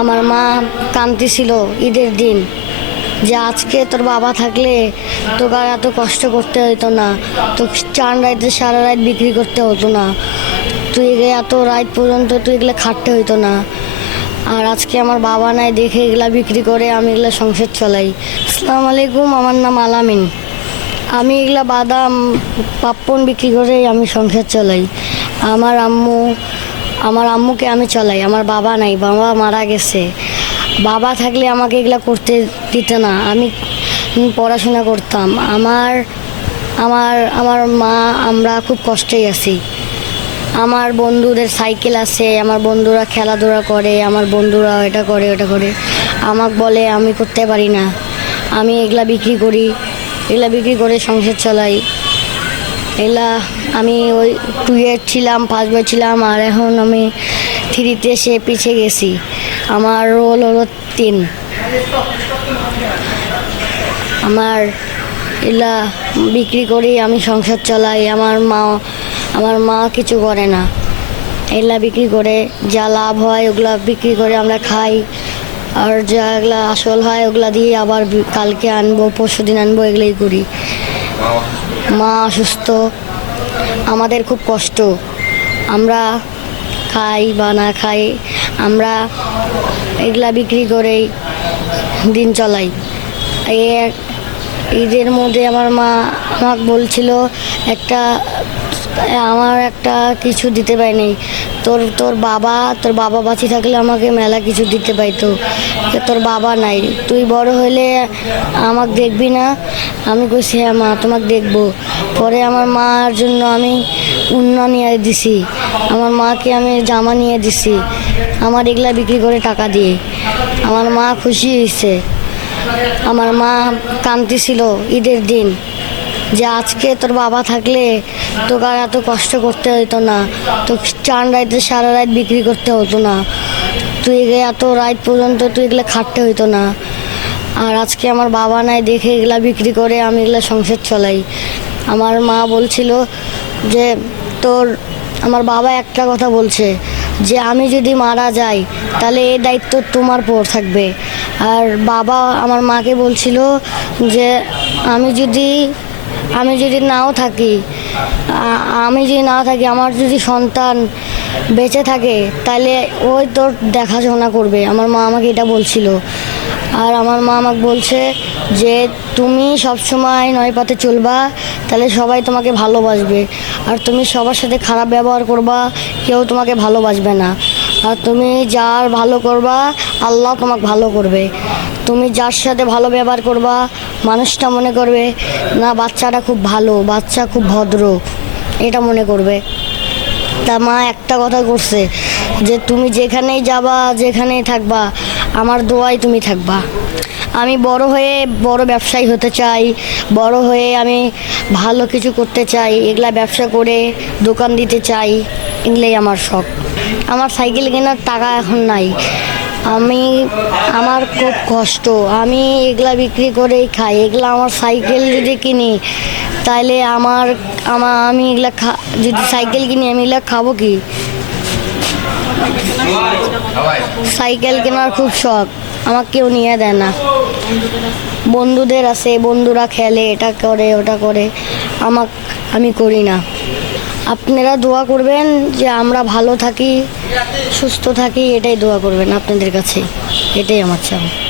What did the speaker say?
আমার মা কাঁদতেছিল ঈদের দিন যে আজকে তোর বাবা থাকলে তোকে আর এত কষ্ট করতে হতো না, তো চার রাইতে সারা রাত বিক্রি করতে হতো না। তুই এগুলো এত রাত পর্যন্ত তুই এগুলো খাটতে হতো না। আর আজকে আমার বাবা নাই দেখে এগুলা বিক্রি করে আমি এগুলা সংসার চলাই। আসসালামু আলাইকুম, আমার নাম আলামিন। আমি এগুলা বাদাম, পাপ্পন বিক্রি করে আমি সংসার চলাই। আমার আম্মু আমার আম্মুকে আমি চলাই, আমার বাবা নাই, বাবা মারা গেছে। বাবা থাকলে আমাকে এগুলা করতে দিত না। আমি পড়াশোনা করতাম। আমার আমার আমার মা, আমরা খুব কষ্টেই আছি। আমার বন্ধুদের সাইকেল আছে, আমার বন্ধুরা খেলাধুলা করে, আমার বন্ধুরা এটা করে, ওটা করে। আমাকে বলে, আমি করতে পারি না। আমি এগুলা বিক্রি করি। এগুলা বিক্রি করে সংসার চালাই। এগুলা আমি ওই টু ইয়ার ছিলাম, পাঁচ বছর ছিলাম, আর এখন আমি থ্রিতে সে পিছিয়ে গেছি। আমার রোল হলো তিন। আমার এগুলা বিক্রি করি, আমি সংসার চালাই, আমার মা আমার মা কিছু করে না। এগুলা বিক্রি করে, যা লাভ হয় ওগুলা বিক্রি করে আমরা খাই। আর যা এগুলা আসল হয় ওগুলা দিয়ে আবার কালকে আনব পরশু দিন আনব, এগুলোই করি। মা অসুস্থ, আমাদের খুব কষ্ট। আমরা খাই বা না খাই, আমরা এগুলা বিক্রি করেই দিন চলাই। এক- ঈদের মধ্যে আমার মা আমাকে বলছিল, একটা, আমার একটা কিছু দিতে পারিনি। তোর তোর বাবা তোর বাবা বাঁচি থাকলে আমাকে মেলা কিছু দিতে পাইতো তোর বাবা নাই। তুই বড় হলে আমাকে দেখবি না? আমি কইছি হ্যাঁ মা, তোমাকে দেখব। পরে আমার মার জন্য আমি উন্না নিয়ে দিছি। আমার মাকে আমি জামা নিয়ে দিছি। আমার এগুলা বিক্রি করে টাকা দিয়ে। আমার মা খুশি হয়েছে আমার মা কাঁদতেছিল ঈদের দিন যে আজকে তোর বাবা থাকলে তোকে আর এত কষ্ট করতে হতো না, তো চার রাইতে সারা রাত বিক্রি করতে হতো না। তুই এত রাত পর্যন্ত তুই এগুলো খাটতে হতো না। আর আজকে আমার বাবা নাই দেখে এগুলা বিক্রি করে আমি এগুলো সংসার চলাই। আমার মা বলছিল যে তোর, আমার বাবা একটা কথা বলছে যে আমি যদি মারা যাই তাহলে এই দায়িত্ব তোমার পর থাকবে। আর বাবা আমার মাকে বলছিল যে, আমি যদি আমি যদি নাও থাকি আমি যদি না থাকি, আমার যদি সন্তান বেঁচে থাকে, তাহলে ওই তোর দেখাশোনা করবে। আমার মা আমাকে এটা বলছিল। আর আমার মা আমাকে বলছে যে, তুমি সবসময় নয় পথে চলবা, তাহলে সবাই তোমাকে ভালোবাসবে। আর তুমি সবার সাথে খারাপ ব্যবহার করবা, কেউ তোমাকে ভালোবাসবে না। আর তুমি যার ভালো করবা, আল্লাহ তোমাকে ভালো করবে। তুমি যার সাথে ভালো ব্যবহার করবা, মানুষটা মনে করবে, না, বাচ্চাটা খুব ভালো, বাচ্চা খুব ভদ্র। এটা মনে করবে। তা মা একটা কথা করছে, যে তুমি যেখানেই যাবা, যেখানেই থাকবা, আমার দোয়াই তুমি থাকবা। আমি বড় হয়ে বড় ব্যবসায়ী হতে চাই, বড় হয়ে আমি ভালো কিছু করতে চাই, এগুলা ব্যবসা করে দোকান দিতে চাই, এগুলাই আমার শখ। আমার সাইকেল কেনার টাকা এখন নাই। আমি, আমার খুব কষ্ট। আমি এগুলা বিক্রি করেই খাই। এগুলা আমার সাইকেল যদি কিনি তাহলে আমার আমার, আমি এগুলা খা, যদি সাইকেল কিনি, আমি এগুলা খাব কি? সাইকেল কেনার খুব শখ। আমার কেউ নিয়ে দেয় না। বন্ধুদের আছে, বন্ধুরা খেলে, এটা করে, ওটা করে। আমাক, আমি করি না। আপনারা দোয়া করবেন যে আমরা ভালো থাকি, সুস্থ থাকি, এটাই দোয়া করবেন আপনাদের কাছে। এটাই আমার চাও